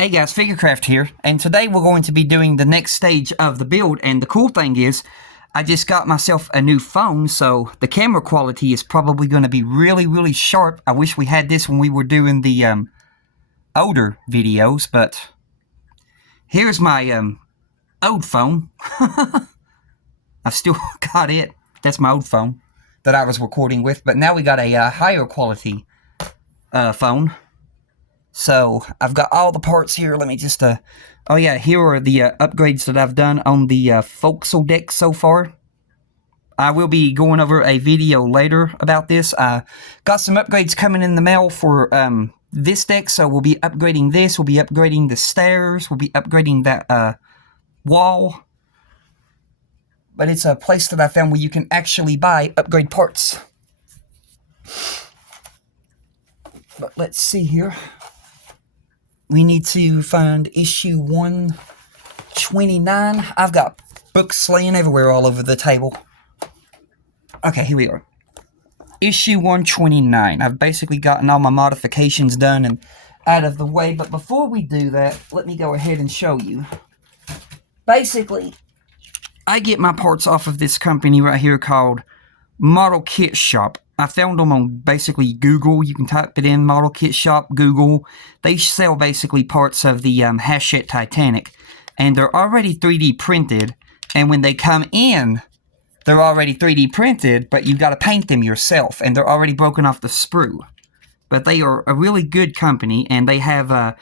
Hey guys, Figurecraft here, and today we're going to be doing the next stage of the build. And the cool thing is, I just got myself a new phone, so the camera quality is probably going to be really sharp. I wish we had this when we were doing the older videos, but here's my old phone. I've still got it. That's my old phone that I was recording with, but now we got a higher quality phone. So, I've got all the parts here. Let me just, oh yeah, here are the upgrades that I've done on the forecastle deck so far. I will be going over a video later about this. I got some upgrades coming in the mail for this deck, so we'll be upgrading this. We'll be upgrading the stairs. We'll be upgrading that wall. But it's a place that I found where you can actually buy upgrade parts. But let's see here. We need to find issue 129. I've got books laying everywhere all over the table. Okay, here we are. Issue 129. I've basically gotten all my modifications done and out of the way. But before we do that, let me go ahead and show you. Basically, I get my parts off of this company right here called Model Kit Shop. I found them on basically Google. You can type it in, Model Kit Shop, Google. They sell basically parts of the hachette Titanic. And they're already 3D printed. And when they come in, they're already 3D printed, but you've got to paint them yourself. And they're already broken off the sprue. But they are a really good company. And they have up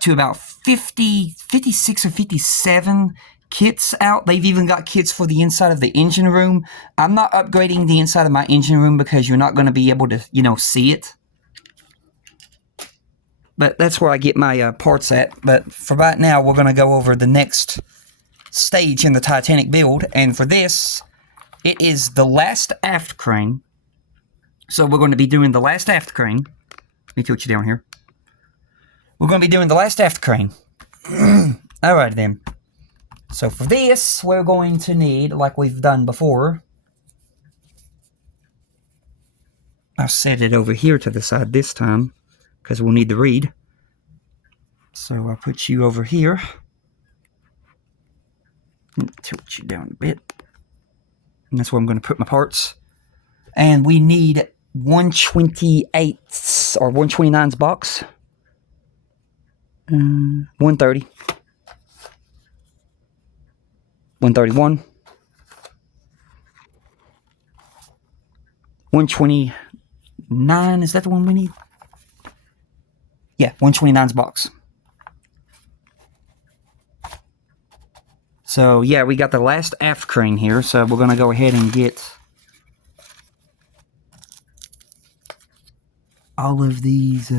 to about 56 or 57 kits out. They've even got kits for the inside of the engine room. I'm not upgrading the inside of my engine room because you're not going to be able to, see it. But that's where I get my parts at. But for right now, we're going to go over the next stage in the Titanic build. And for this, it is the last aft crane. So we're going to be doing the last aft crane. Let me tilt you down here. We're going to be doing the last aft crane. Alright then. So for this, we're going to need, like we've done before, I'll set it over here to the side this time, because we'll need to read. So I'll put you over here. Tilt you down a bit. And that's where I'm going to put my parts. And we need 128's or 129's box. 130. 131, 129, is that the one we need? Yeah, 129's box. So, yeah, we got the last aft crane here, so we're going to go ahead and get all of these,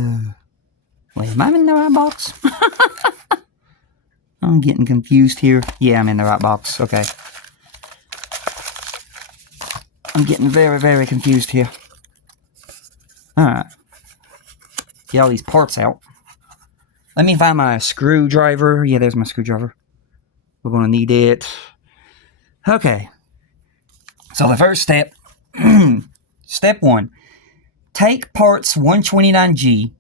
wait, am I in the right box? I'm getting confused here. Yeah, I'm in the right box. Okay. I'm getting very confused here. Alright. Get all these parts out. Let me find my screwdriver. Yeah, there's my screwdriver. We're going to need it. Okay. So the first step. Step 1. Take parts 129G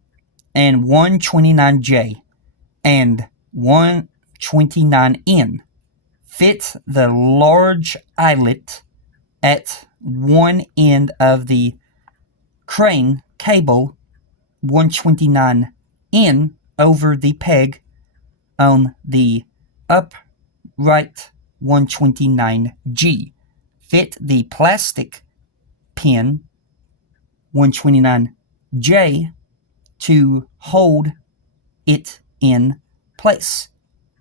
and 129J and 129N. Fit the large eyelet at one end of the crane cable 129N over the peg on the upright 129G. Fit the plastic pin 129J to hold it in place.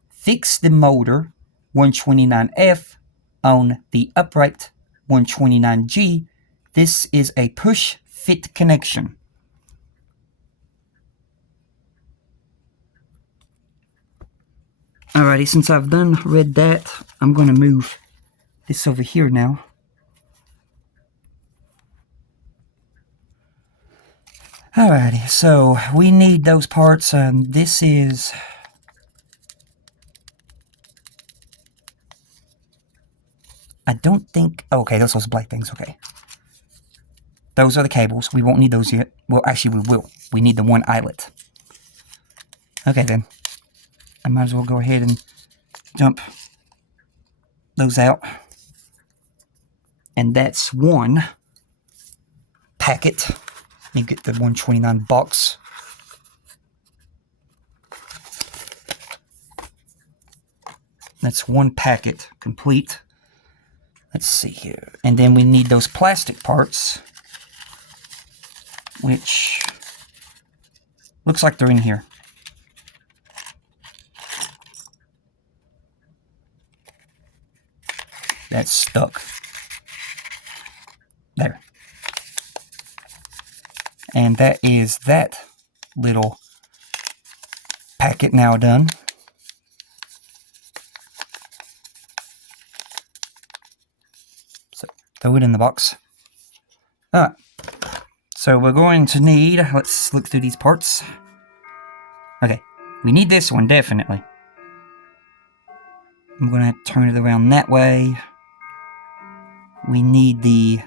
Fix the motor 129F on the upright 129G. This is a push-fit connection. Alrighty, since I've done read that, I'm going to move this over here now. Alrighty, so we need those parts, and this is... I don't think... Oh, okay, those are those black things, okay. Those are the cables. We won't need those yet. Well, actually, we will. We need the one eyelet. Okay, then. I might as well go ahead and dump those out. And that's one packet. Let me get the 129 box. That's one packet complete. Let's see here. And then we need those plastic parts, which looks like they're in here. That's stuck. There. And that is that little packet now done. So throw it in the box. Alright. So we're going to need, let's look through these parts. Okay. We need this one, definitely. I'm going to have to turn it around that way. We need the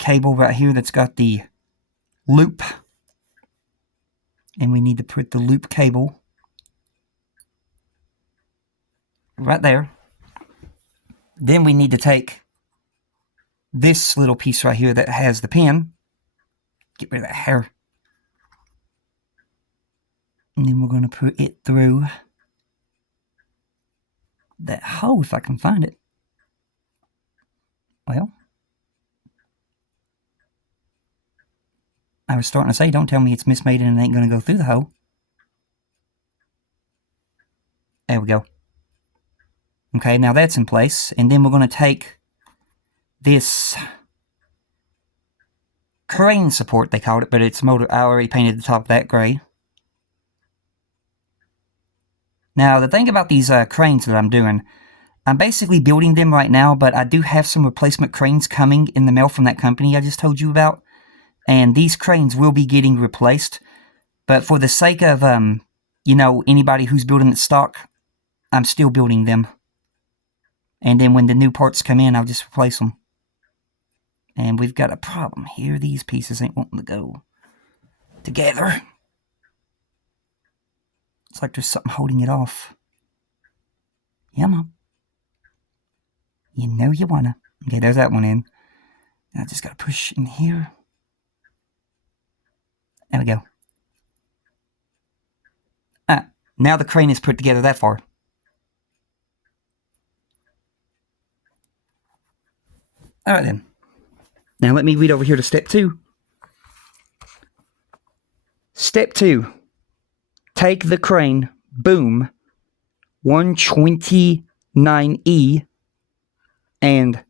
cable right here that's got the loop. And we need to put the loop cable right there. Then we need to take this little piece right here that has the pin. Get rid of that hair. And then we're going to put it through that hole if I can find it. Well, I was starting to say, don't tell me it's mismade and it ain't going to go through the hole. There we go. Okay, now that's in place. And then we're going to take this crane support, they called it, but it's motor. I already painted the top of that gray. Now, the thing about these cranes that I'm doing, I'm basically building them right now, but I do have some replacement cranes coming in the mail from that company I just told you about. And these cranes will be getting replaced. But for the sake of, you know, anybody who's building it stock, I'm still building them. And then when the new parts come in, I'll just replace them. And we've got a problem here. These pieces ain't wanting to go together. It's like there's something holding it off. Yeah, Mom. You know you wanna. Okay, there's that one in. Now I just gotta push in here. There we go. Now the crane is put together that far. Alright then. Now let me read over here to step 2. Step 2. Take the crane boom 129E and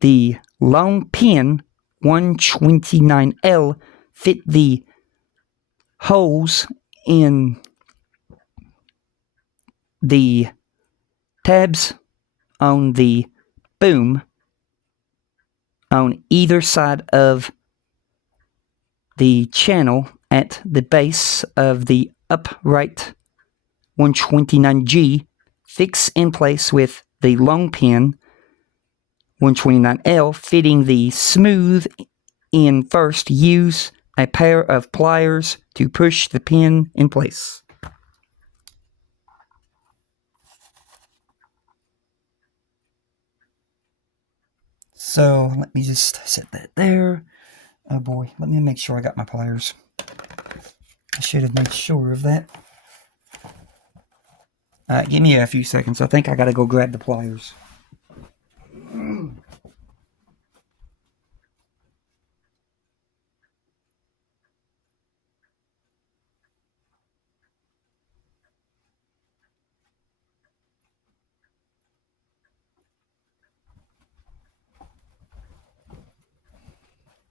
the long pin 129L, fit the holes in the tabs on the boom on either side of the channel at the base of the upright 129G. Fix in place with the long pin 129L fitting the smooth in first. Use a pair of pliers to push the pin in place. So let me just set that there. Oh boy, let me make sure I got my pliers. I should have made sure of that. Give me a few seconds. I think I gotta go grab the pliers.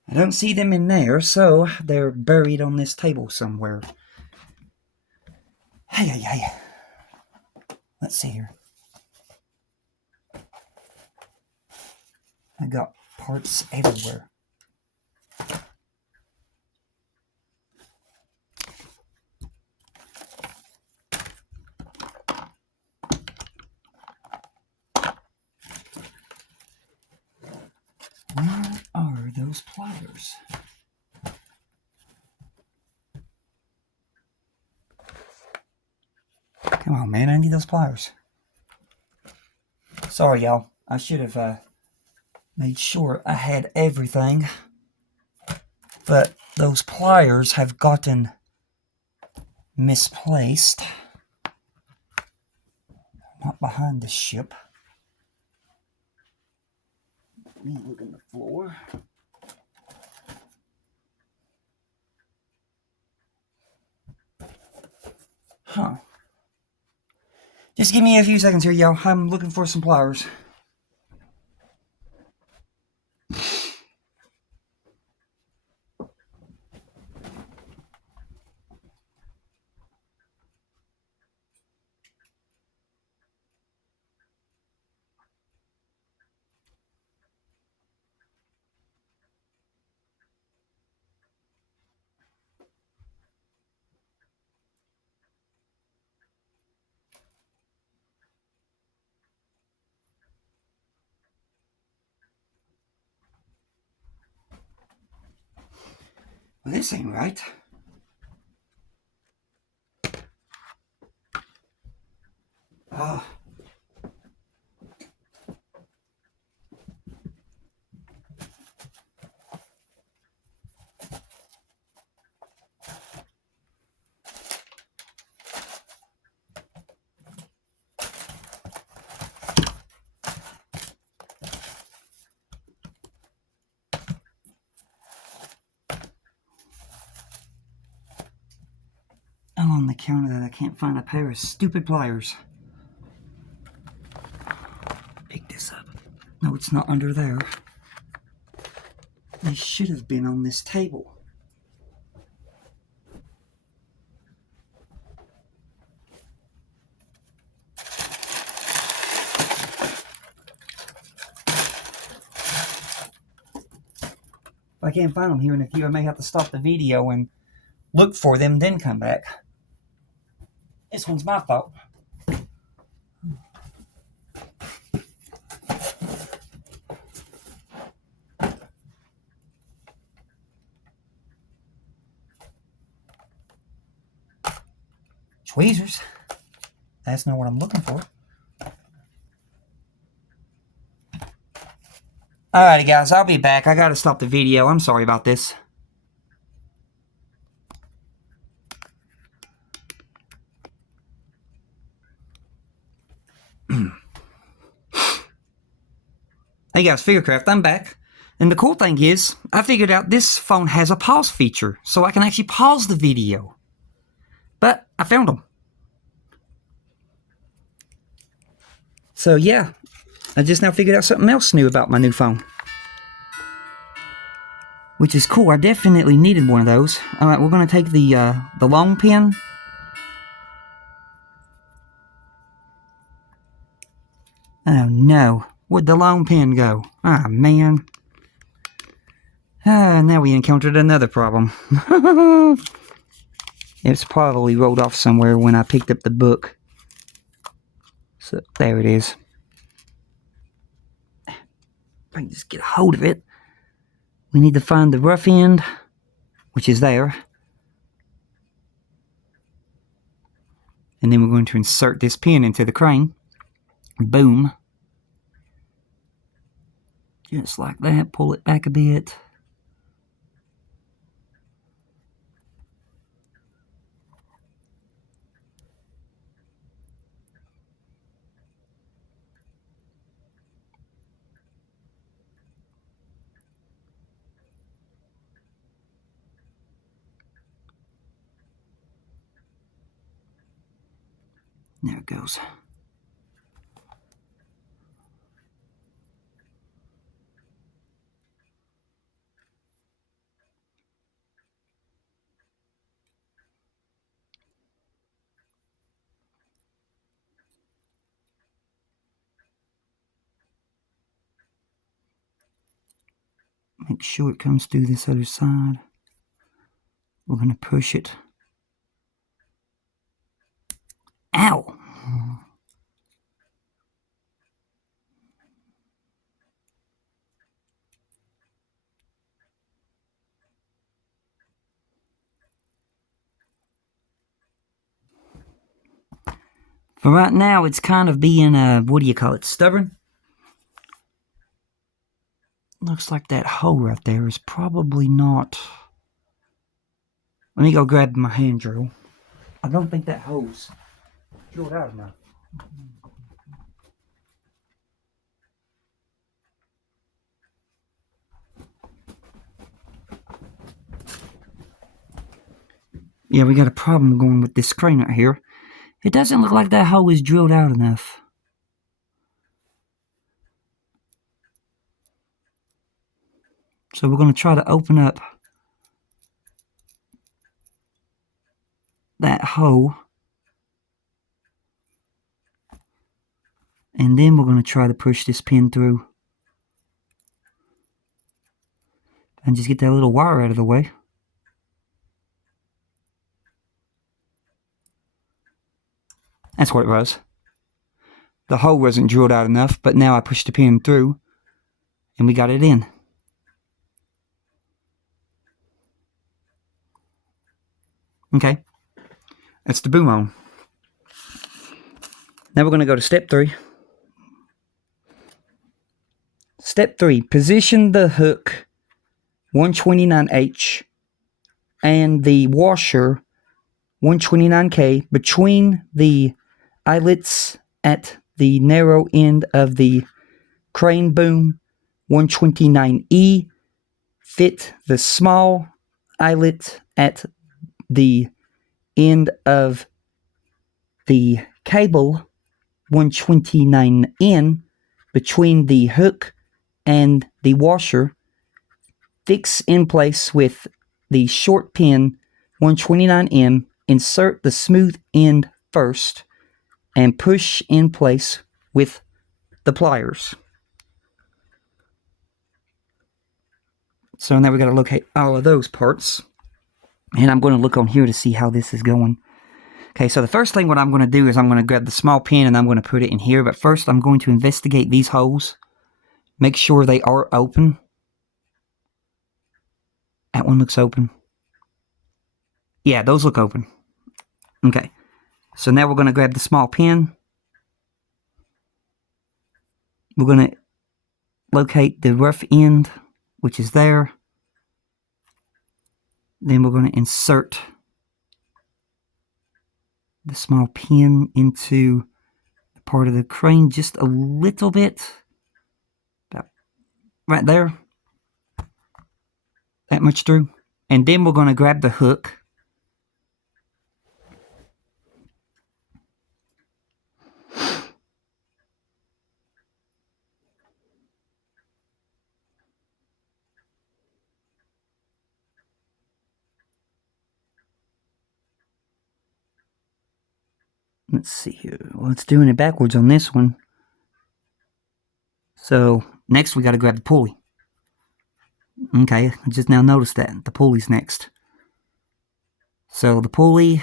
I don't see them in there, so they're buried on this table somewhere. Hey. Let's see here. I got parts everywhere. Where are those pliers? Come on, man, I need those pliers. Sorry, y'all. I should have made sure I had everything. But those pliers have gotten misplaced. Not behind the ship. Let me look on the floor. Huh. Just give me a few seconds here, y'all. I'm looking for some pliers. Well, this ain't right. I'm on the counter that I can't find a pair of stupid pliers. Pick this up. No, it's not under there. They should have been on this table. If I can't find them here in a few, I may have to stop the video and look for them, then come back. This one's my fault. Tweezers. That's not what I'm looking for. Alrighty, guys, I'll be back. I gotta stop the video. I'm sorry about this. Hey guys, Figurecraft, I'm back. And the cool thing is, I figured out this phone has a pause feature, so I can actually pause the video. But I found them. So yeah, I just now figured out something else new about my new phone. Which is cool. I definitely needed one of those. Alright, we're going to take the long pin. Oh no. Where'd the long pin go? Ah, man. Ah, now we encountered another problem. It's probably rolled off somewhere when I picked up the book. So, there it is. If I can just get a hold of it. We need to find the rough end, which is there. And then we're going to insert this pin into the crane. Boom. Just like that. Pull it back a bit. There it goes. Make sure it comes through this other side. We're going to push it. Ow! For right now, it's kind of being, what do you call it, stubborn? Looks like that hole right there is probably not... Let me go grab my hand drill. I don't think that hole's drilled out enough. Yeah, we got a problem going with this crane right here. It doesn't look like that hole is drilled out enough. So we're going to try to open up that hole. And then we're going to try to push this pin through. And just get that little wire out of the way. That's what it was. The hole wasn't drilled out enough, but now I pushed the pin through. And we got it in. Okay. That's the boom on. Now we're going to go to step 3. Step 3. Position the hook 129H and the washer 129K between the eyelets at the narrow end of the crane boom 129E. Fit the small eyelet at the end of the cable 129N between the hook and the washer. Fix in place with the short pin 129M. Insert the smooth end first and push in place with the pliers. So now we got to locate all of those parts. And I'm going to look on here to see how this is going. Okay, so the first thing what I'm going to do is I'm going to grab the small pin and I'm going to put it in here. But first I'm going to investigate these holes. Make sure they are open. That one looks open. Yeah, those look open. Okay, so now we're going to grab the small pin. We're going to locate the rough end, which is there. Then we're going to insert the small pin into the part of the crane just a little bit. About right there. That much through. And then we're going to grab the hook. Let's see here. Well, it's doing it backwards on this one. So next we got to grab the pulley. Okay, I just now noticed that. The pulley's next. So the pulley.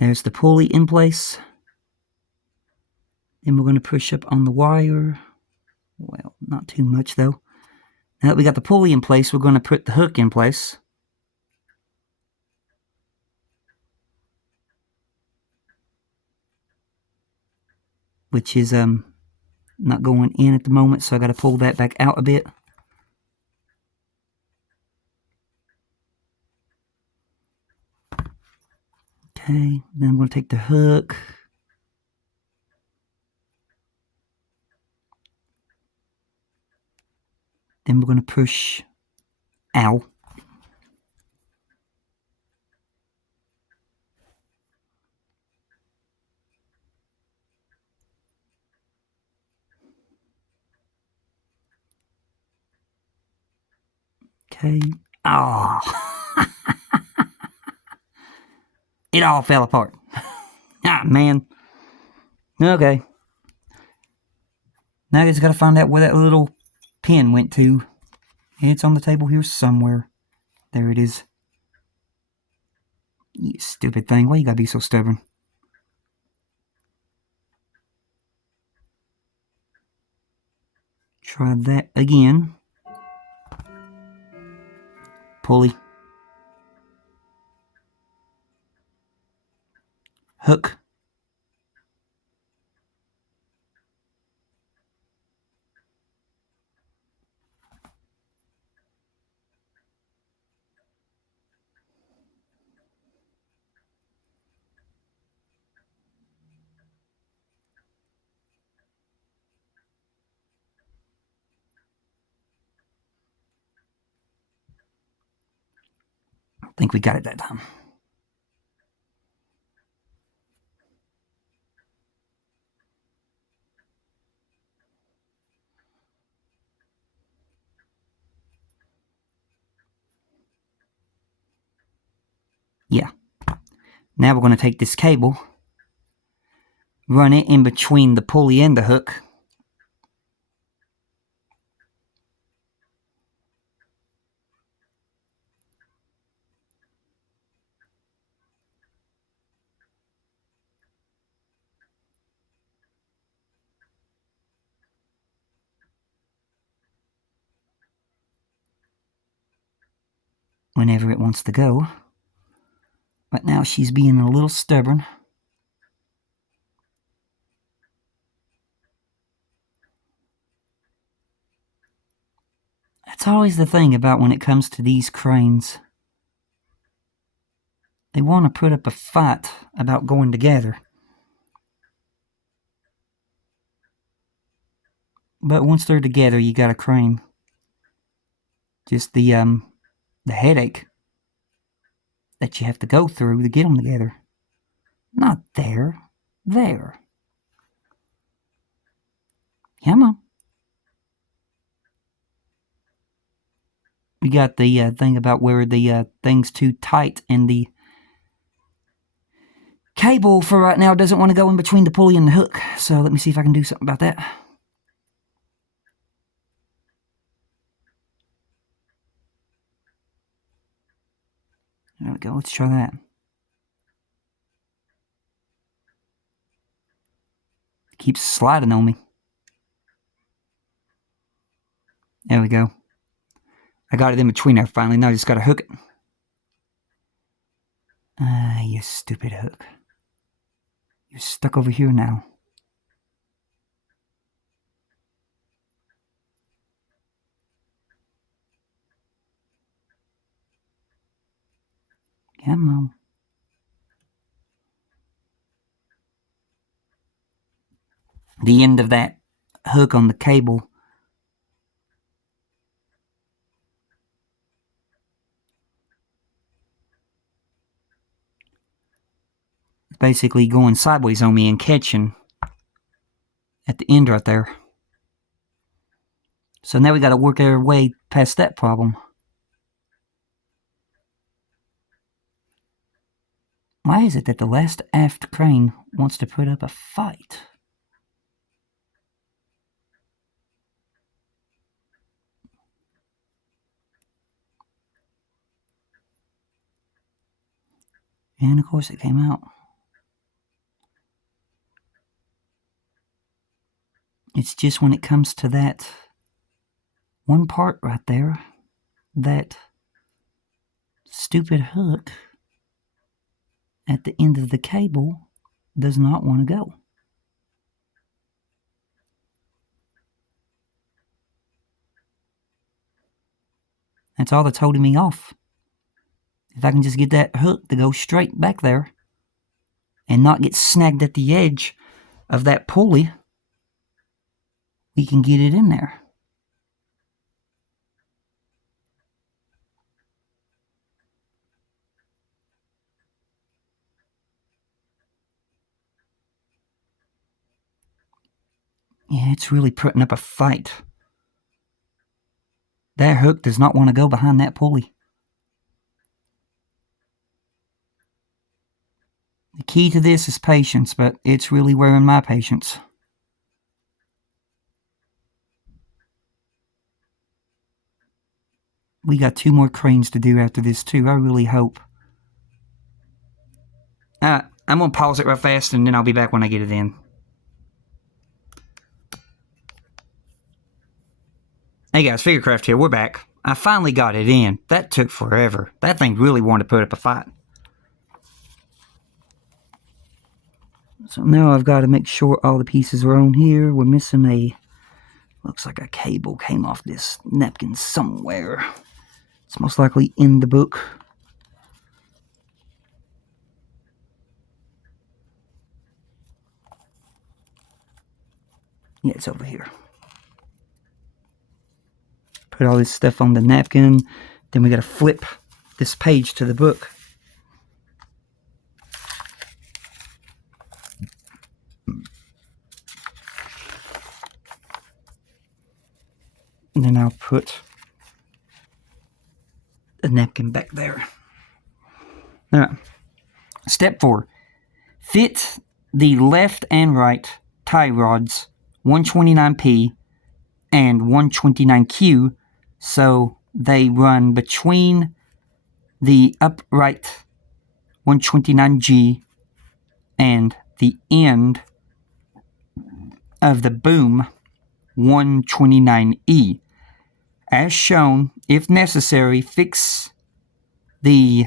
There's the pulley in place. Then we're going to push up on the wire. Well, not too much though. Now that we got the pulley in place, we're going to put the hook in place. Which is not going in at the moment, so I got to pull that back out a bit. Okay, then I'm going to take the hook. Then we're going to push. Ow. Okay. Oh. It all fell apart. Ah, man. Okay. Now I just got to find out where that little pin went to. It's on the table here somewhere. There it is. You stupid thing. Why you gotta be so stubborn? Try that again. pulley, hook, I think we got it that time. Yeah. Now we're going to take this cable, run it in between the pulley and the hook. Whenever it wants to go. But now she's being a little stubborn. That's always the thing about when it comes to these cranes. They want to put up a fight about going together. But once they're together, you got a crane. Just the headache that you have to go through to get them together. Not there. There. Come on. We got the thing about where the thing's too tight and the cable for right now doesn't want to go in between the pulley and the hook. So let me see if I can do something about that. There we go. Let's try that. It keeps sliding on me. There we go. I got it in between there finally. Now I just got to hook it. Ah, you stupid hook. You're stuck over here now. Come on. The end of that hook on the cable is basically going sideways on me and catching at the end right there. So now we got to work our way past that problem. Why is it that the last aft crane wants to put up a fight? And of course it came out. It's just when it comes to that one part right there, that stupid hook at the end of the cable does not want to go. That's all that's holding me off. If I can just get that hook to go straight back there and not get snagged at the edge of that pulley, we can get it in there. Yeah, it's really putting up a fight. That hook does not want to go behind that pulley. The key to this is patience, but it's really wearing my patience. We got 2 more cranes to do after this too, I really hope. I'm going to pause it real fast and then I'll be back when I get it in. Hey guys, Figurecraft here, we're back. I finally got it in. That took forever. That thing really wanted to put up a fight. So now I've got to make sure all the pieces are on here. We're missing a... Looks like a cable came off this napkin somewhere. It's most likely in the book. Yeah, it's over here. Put all this stuff on the napkin. Then we got to flip this page to the book. And then I'll put the napkin back there. Now, step 4. Fit the left and right tie rods 129P and 129Q so they run between the upright 129G and the end of the boom 129E. As shown, if necessary, fix the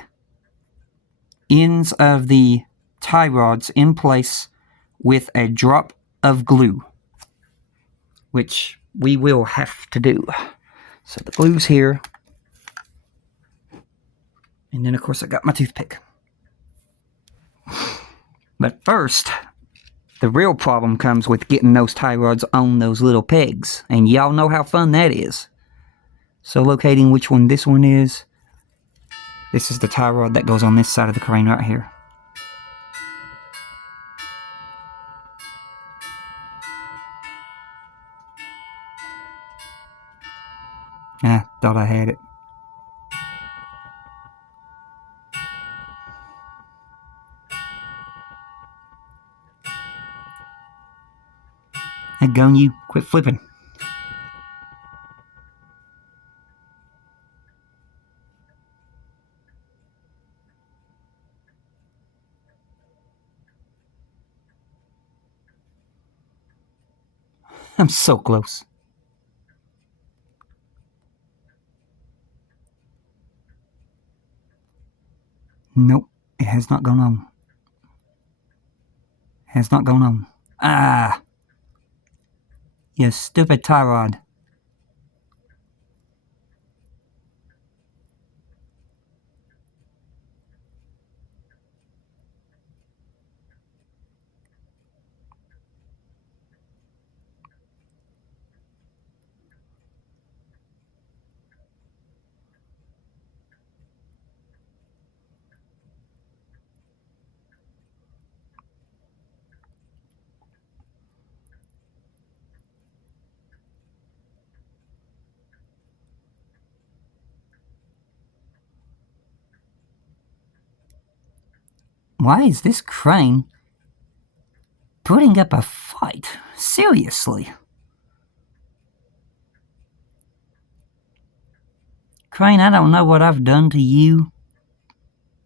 ends of the tie rods in place with a drop of glue, which we will have to do. So the glue's here. And then, of course, I got my toothpick. But first, the real problem comes with getting those tie rods on those little pegs. And y'all know how fun that is. So locating which one this one is. This is the tie rod that goes on this side of the crane right here. Ah, thought I had it. Heck on you, quit flipping. I'm so close. Nope, it has not gone on. Has not gone on. Ah! You stupid tie rod. Why is this crane putting up a fight? Seriously. Crane, I don't know what I've done to you,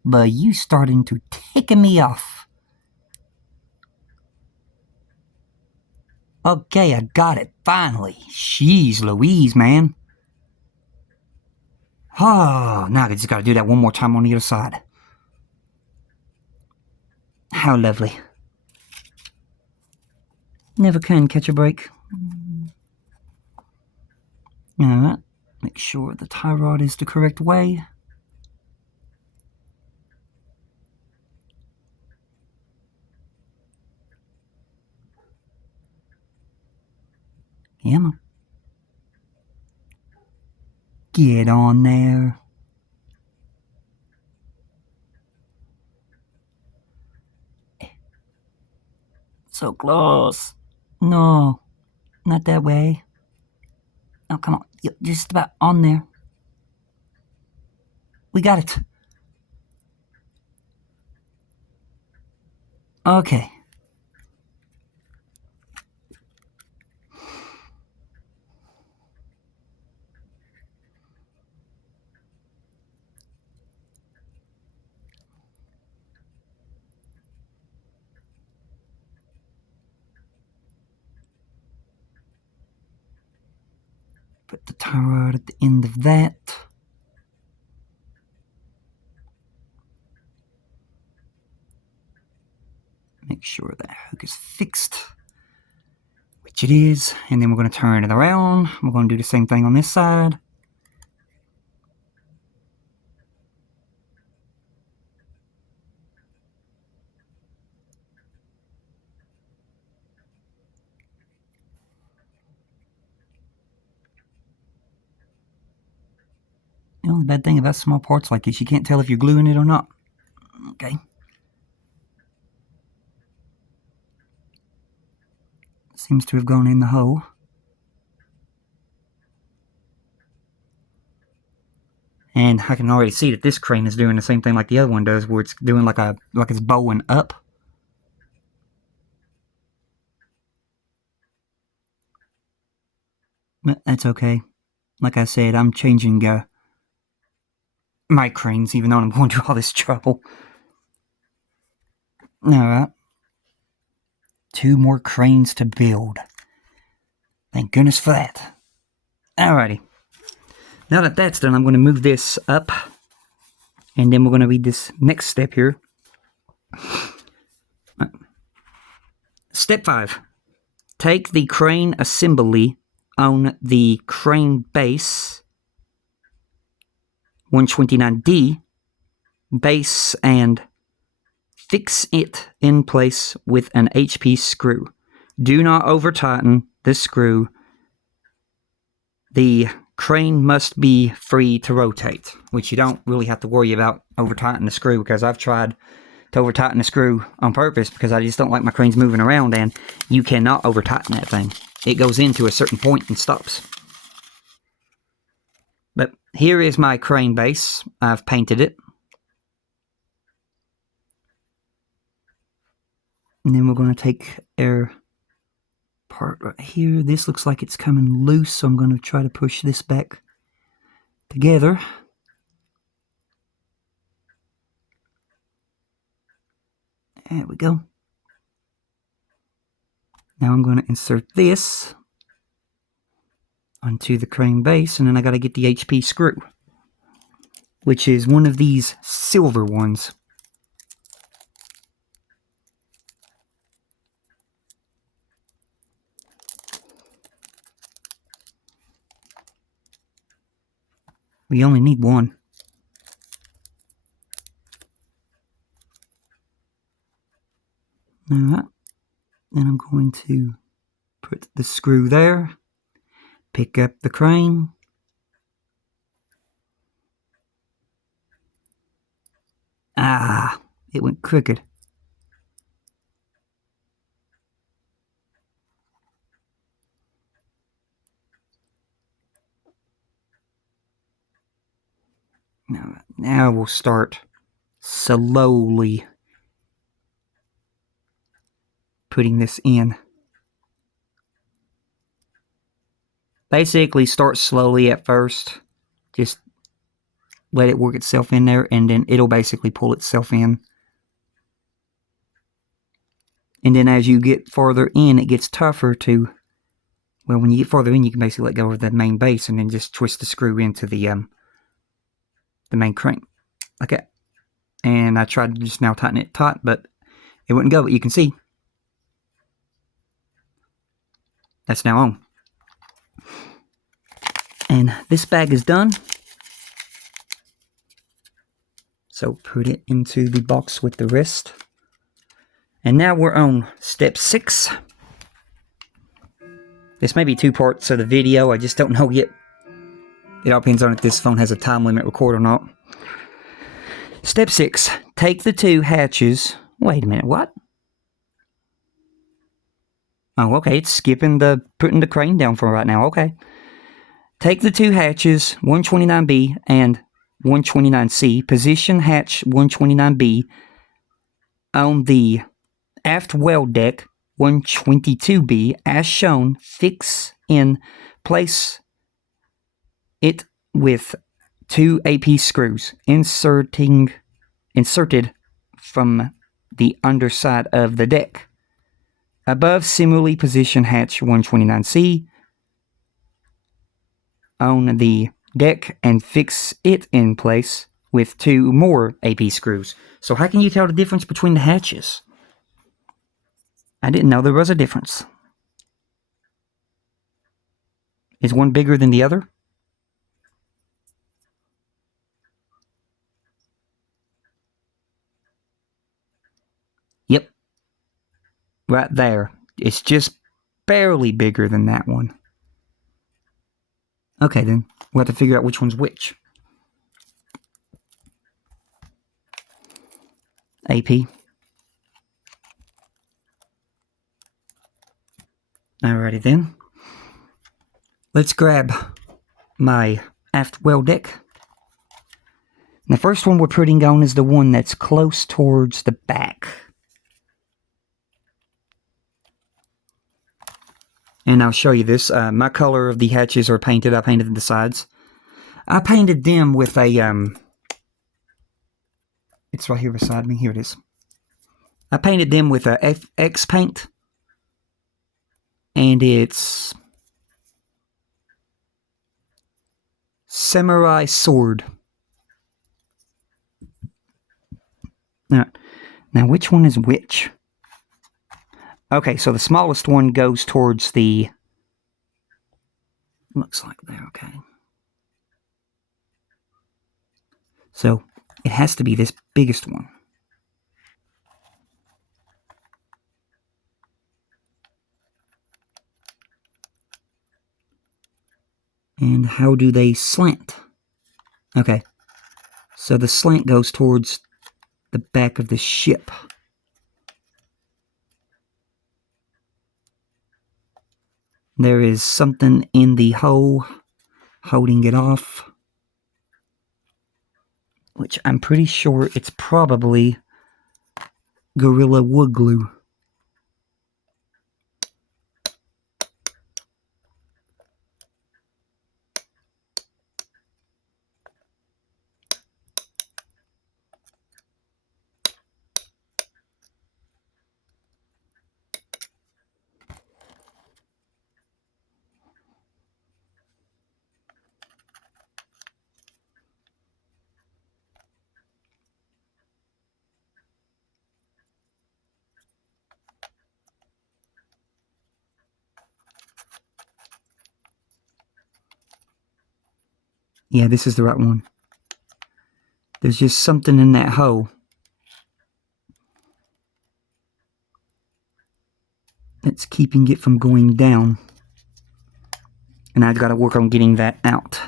but you starting to tick me off. Okay, I got it, finally. Jeez Louise, man. Oh, now I just gotta do that one more time on the other side. How lovely. Never can catch a break. Alright, make sure the tie rod is the correct way. Yeah, man. Get on there. So close. No, not that way. Oh, come on. You're just about on there. We got it. Okay. Put the tie rod at the end of that. Make sure that hook is fixed, which it is, and then we're going to turn it around. We're going to do the same thing on this side. The only bad thing about small parts like this, you can't tell if you're gluing it or not. Okay. Seems to have gone in the hole. And I can already see that this crane is doing the same thing like the other one does, where it's doing like it's bowing up. But that's okay. Like I said, I'm changing my cranes, even though I'm going through all this trouble. Alright. 2 more cranes to build. Thank goodness for that. Alrighty. Now that that's done, I'm going to move this up. And then we're going to read this next step here. Step 5. Take the crane assembly on the crane base 129D base and fix it in place with an HP screw. Do not over tighten the screw. The crane must be free to rotate, which you don't really have to worry about over tightening the screw, because I've tried to over tighten the screw on purpose because I just don't like my cranes moving around, and you cannot over tighten that thing. It goes into a certain point and stops. But here is my crane base. I've painted it. And then we're going to take our part right here. This looks like it's coming loose, so I'm going to try to push this back together. There we go. Now I'm going to insert this onto the crane base, and then I got to get the HP screw, which is one of these silver ones. We only need one. Alright, then I'm going to put the screw there, pick up the crane, it went crooked. Now we'll start slowly putting this in. Basically start slowly at first. Just let it work itself in there, and then it'll basically pull itself in. And then as you get farther in, it gets tougher to, well, when you get farther in, you can basically let go of the main base and then just twist the screw into the main crane. Okay. And I tried to just now tighten it taut, but it wouldn't go. But you can see that's now on. And this bag is done. So put it into the box with the rest. And now we're on step 6. This may be 2 parts of the video. I just don't know yet. It all depends on if this phone has a time limit record or not. Step 6. Take the 2 hatches. Wait a minute, what? Oh, okay, it's skipping putting the crane down for right now. Okay. Take the 2 hatches, 129B and 129C. Position hatch 129B on the aft well deck 122B as shown. Fix in place it with 2 AP screws inserted from the underside of the deck. Above, similarly position hatch 129C on the deck and fix it in place with 2 more AP screws. So how can you tell the difference between the hatches? I didn't know there was a difference. Is one bigger than the other? Yep. Right there. It's just barely bigger than that one. Okay then, we'll have to figure out which one's which. AP. Alrighty then. Let's grab my aft well deck. The first one we're putting on is the one that's close towards the back. And I'll show you this. My color of the hatches are painted. I painted the sides. I painted them with a, it's right here beside me. Here it is. I painted them with a FX paint. And it's Samurai Sword. Now which one is which? Okay, so the smallest one goes towards the... Looks like there, okay. So, it has to be this biggest one. And how do they slant? Okay, so the slant goes towards the back of the ship. There is something in the hole holding it off, which I'm pretty sure it's probably Gorilla Wood Glue. Yeah, this is the right one. There's just something in that hole that's keeping it from going down. And I've got to work on getting that out.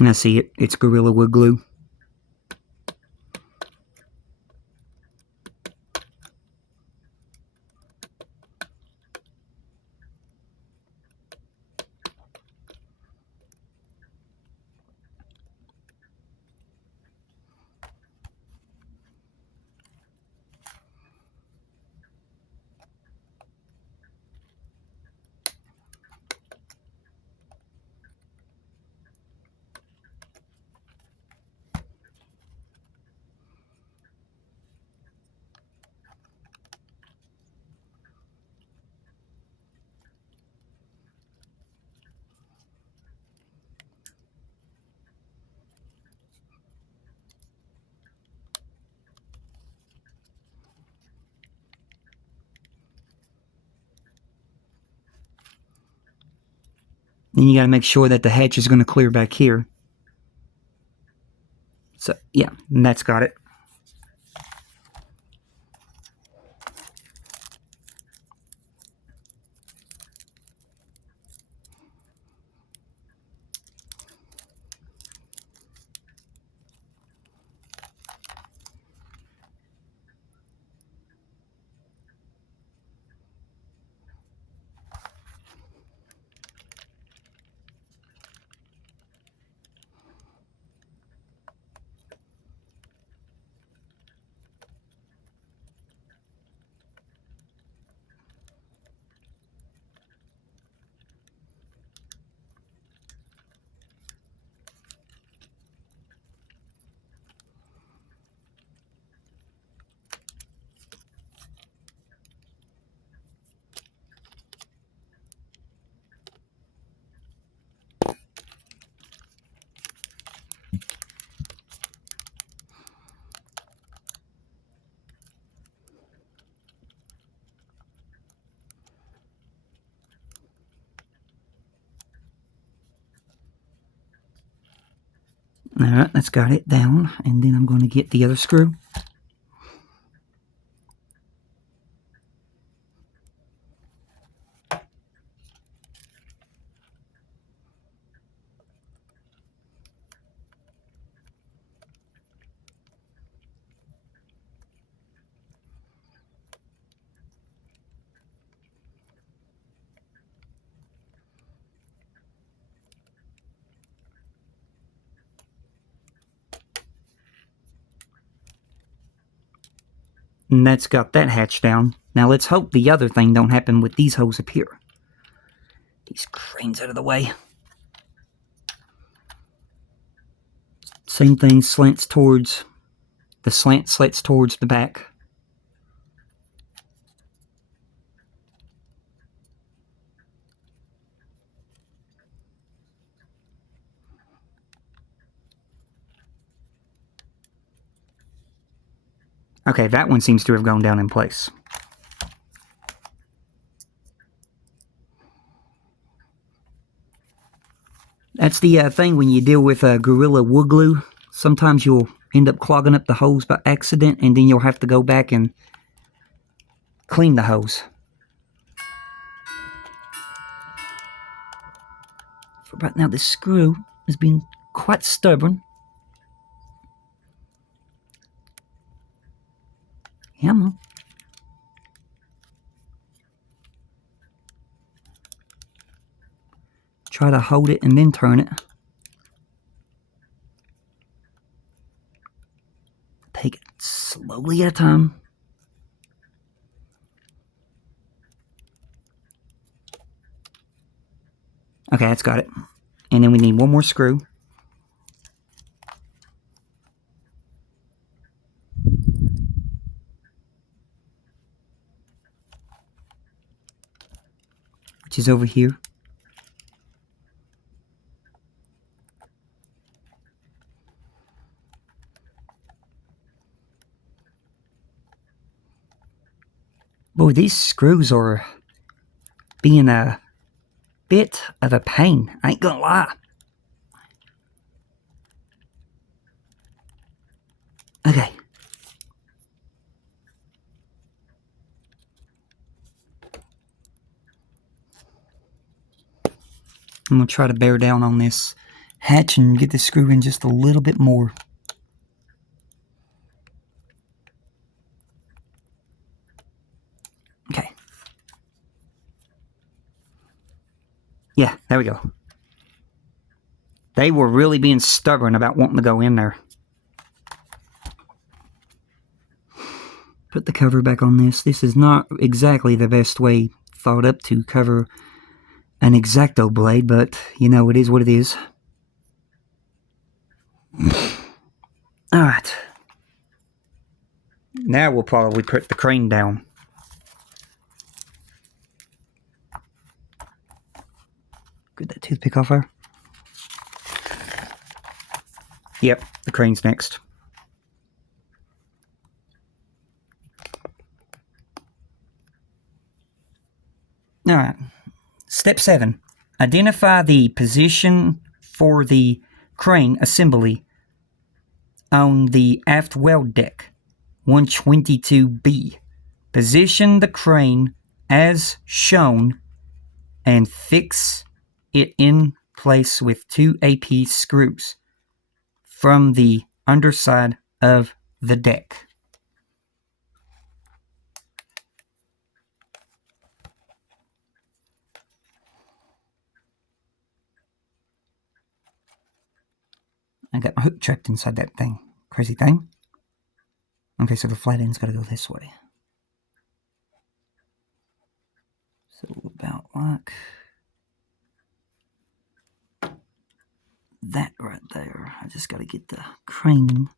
And I see it. It's Gorilla Wood Glue. Then you got to make sure that the hatch is going to clear back here. So, yeah, and that's got it. Alright, that's got it down, and then I'm going to get the other screw. And that's got that hatch down. Now let's hope the other thing don't happen with these holes up here. These cranes out of the way. Same thing, slants towards the slants towards the back. Okay, that one seems to have gone down in place. That's the thing when you deal with Gorilla wood glue. Sometimes you'll end up clogging up the hose by accident, and then you'll have to go back and clean the hose. For right now, this screw has been quite stubborn. Come on. Try to hold it and then turn it. Take it slowly at a time. Okay, that's got it. And then we need one more screw. Which is over here. Boy, these screws are being a bit of a pain. I ain't gonna lie. Okay. I'm gonna try to bear down on this hatch and get the screw in just a little bit more. Okay. Yeah, there we go. They were really being stubborn about wanting to go in there. Put the cover back on this. This is not exactly the best way thought up to cover an X-Acto blade, but, you know, it is what it is. Alright. Now we'll probably put the crane down. Get that toothpick off her. Yep, the crane's next. Alright. Step 7. Identify the position for the crane assembly on the aft weld deck, 122B. Position the crane as shown and fix it in place with 2 AP screws from the underside of the deck. I got my hook trapped inside that thing. Crazy thing. Okay, so the flat end's got to go this way. So about like that right there. I just got to get the crane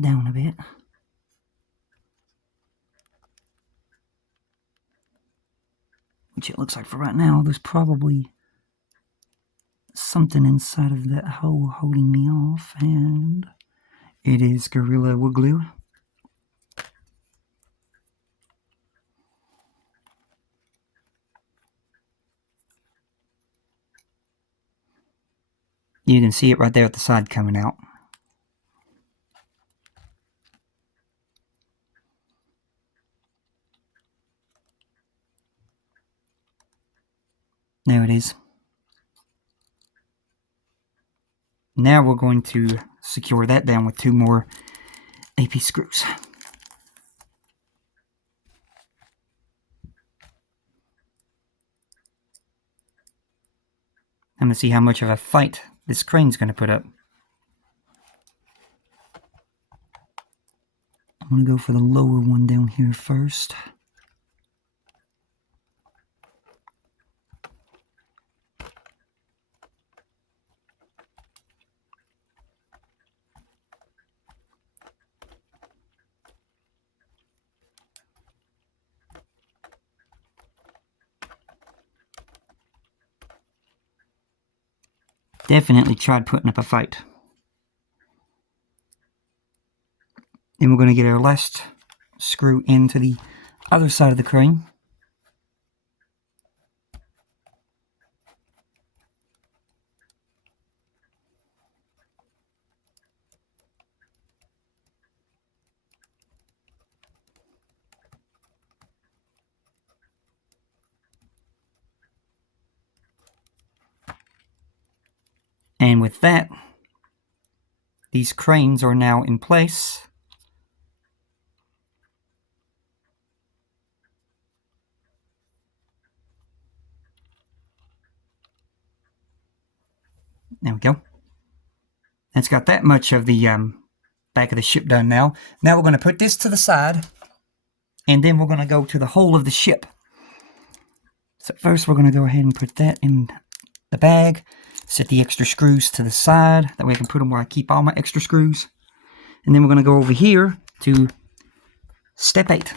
down a bit. Which it looks like for right now, there's probably something inside of that hole holding me off, and it is Gorilla Wood Glue. can see it right there at the side coming out. There it is. Now we're going to secure that down with 2 more AP screws. I'm going to see how much of a fight this crane's going to put up. I'm going to go for the lower one down here first. Definitely tried putting up a fight. Then we're going to get our last screw into the other side of the crane. And with that, these cranes are now in place. There we go. It's got that much of the back of the ship done now. Now we're going to put this to the side, and then we're going to go to the whole of the ship. So first we're going to go ahead and put that in the bag, set the extra screws to the side, that way I can put them where I keep all my extra screws. And then we're going to go over here to step 8.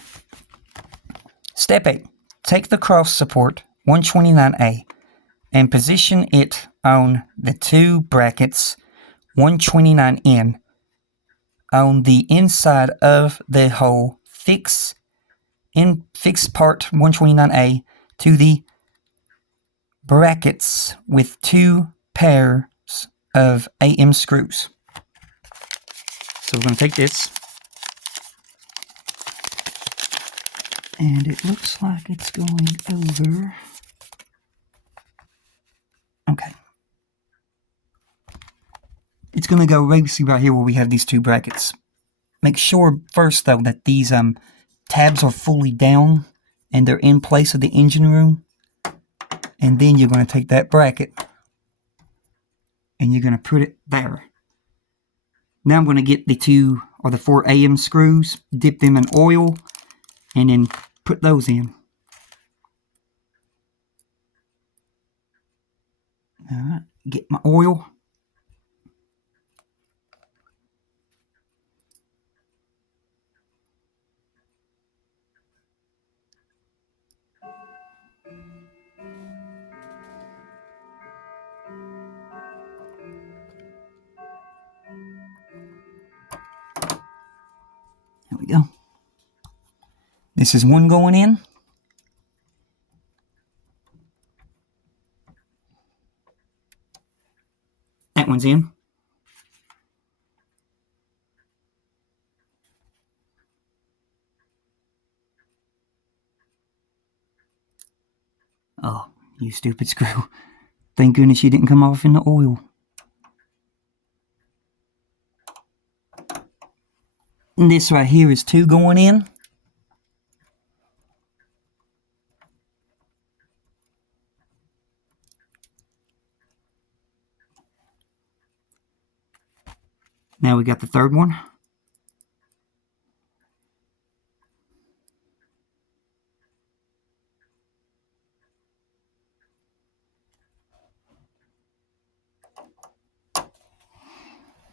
Step 8, take the cross support 129A and position it on the 2 brackets 129N on the inside of the hole. Fix part 129A to the brackets with 2 pairs of AM screws. So we're going to take this, and it looks like it's going over. Okay. It's going to go basically right here where we have these 2 brackets. Make sure first, though, that these tabs are fully down and they're in place of the engine room. And then you're going to take that bracket and you're going to put it there. Now I'm going to get the 2 or the 4 AM screws, dip them in oil, and then put those in. Alright, get my oil. There we go. This is one going in. That one's in. Oh, you stupid screw. Thank goodness you didn't come off in the oil. And this right here is 2 going in. Now we got the 3rd one.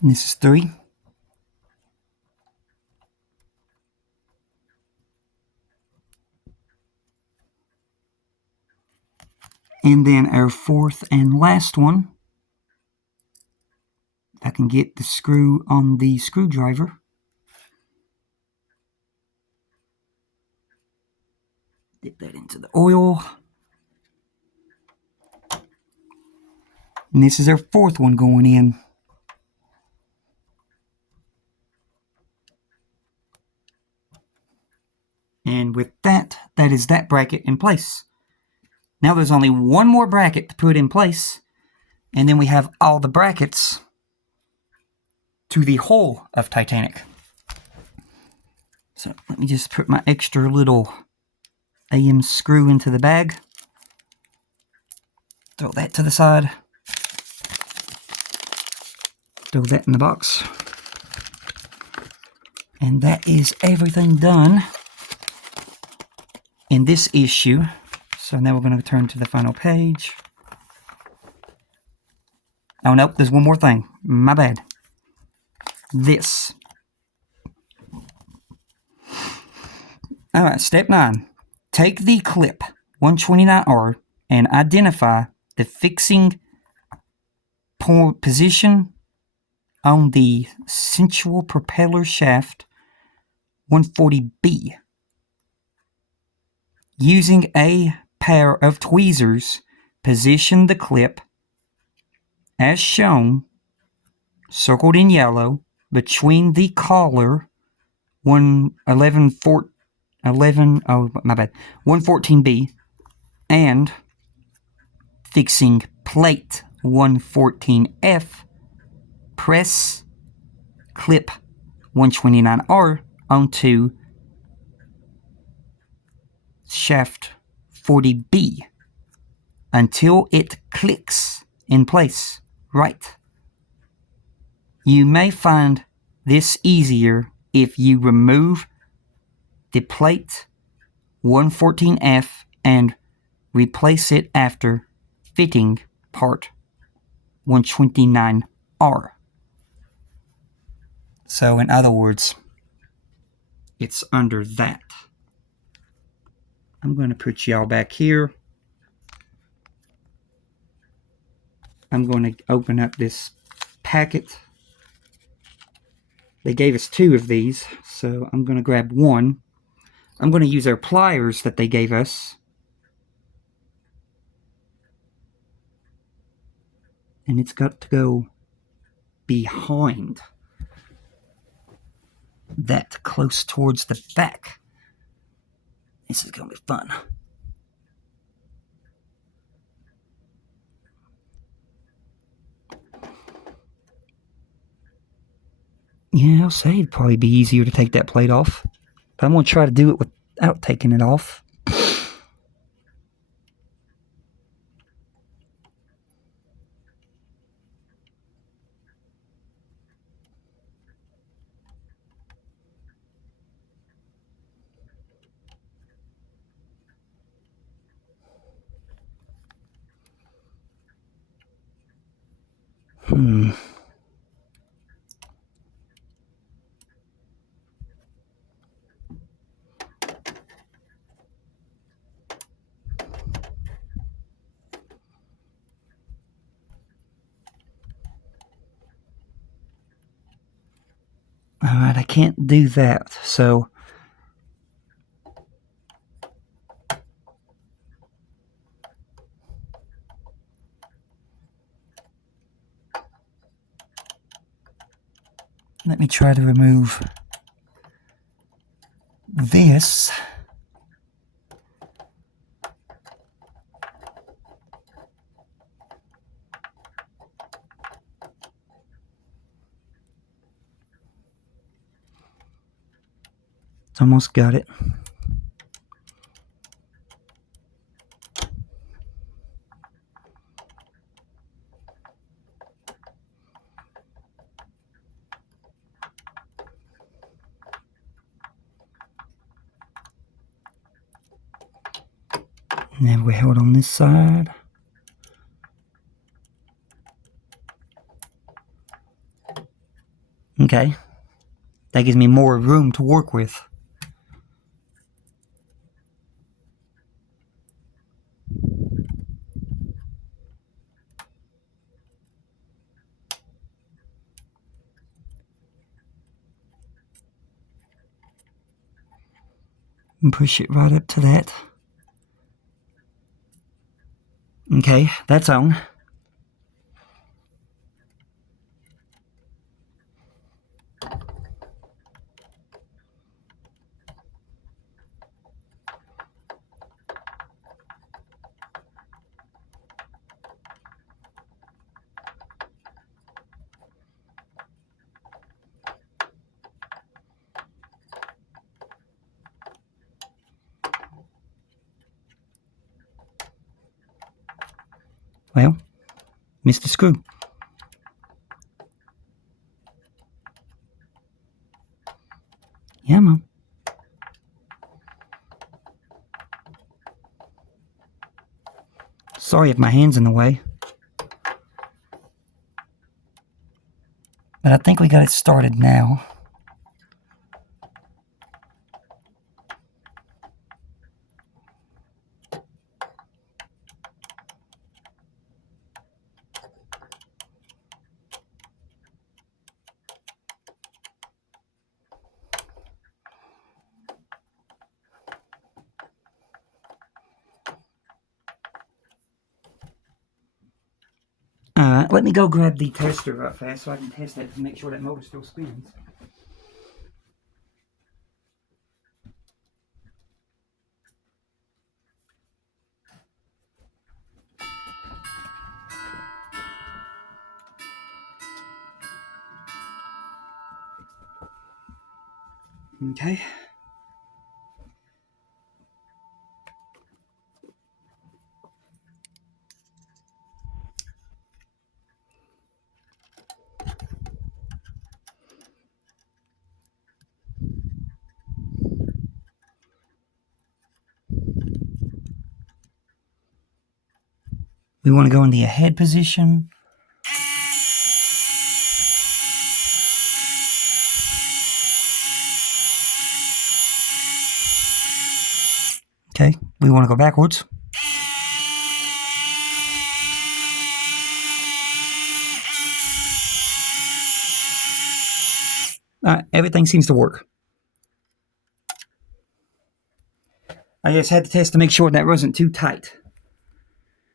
And this is 3. And then our 4th and last one. If I can get the screw on the screwdriver. Dip that into the oil. And this is our fourth one going in. And with that, that is that bracket in place. Now there's only one more bracket to put in place, and then we have all the brackets to the hull of Titanic. So let me just put my extra little AM screw into the bag. Throw that to the side. Throw that in the box. And that is everything done in this issue. So now we're going to turn to the final page. Oh, nope, there's one more thing. My bad. This. Alright, step 9. Take the clip 129R and identify the fixing position on the central propeller shaft 140B. Using a pair of tweezers, position the clip as shown, circled in yellow, between the collar 114B and fixing plate 114F. Press clip 129R onto shaft 40B until it clicks in place. Right. You may find this easier if you remove the plate 114F and replace it after fitting part 129R. So in other words, it's under that. I'm going to put y'all back here. I'm going to open up this packet. They gave us 2 of these, so I'm going to grab one. I'm going to use our pliers that they gave us. And it's got to go behind that, close towards the back. This is going to be fun. Yeah, I'll say it'd probably be easier to take that plate off. But I'm going to try to do it without taking it off. Alright, I can't do that, so let me try to remove this. Almost got it. Now we hold on this side. Okay. That gives me more room to work with. And push it right up to that. Okay, that's on. Well, missed the screw. Yeah, Mom. Sorry if my hand's in the way. But I think we got it started now. Alright, let me go grab the tester right fast so I can test that to make sure that motor still spins. Okay. We want to go in the ahead position. Okay, we want to go backwards. Everything seems to work. I just had to test to make sure that wasn't too tight.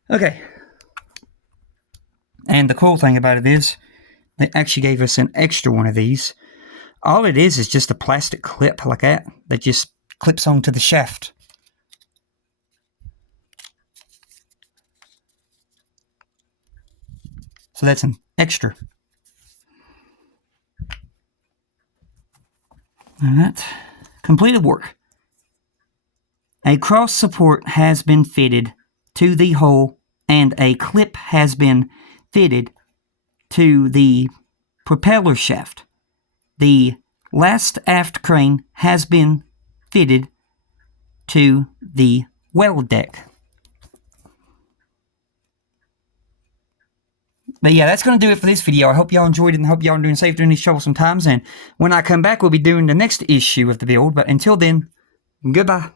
Okay. And the cool thing about it is, they actually gave us an extra one of these. All it is just a plastic clip like that just clips onto the shaft. So that's an extra. Alright, completed work. A cross support has been fitted to the hole and a clip has been fitted to the propeller shaft. The last aft crane has been fitted to the well deck. But yeah, that's going to do it for this video. I hope y'all enjoyed it and hope y'all are doing safe during these troublesome times. And when I come back, we'll be doing the next issue of the build. But until then, goodbye.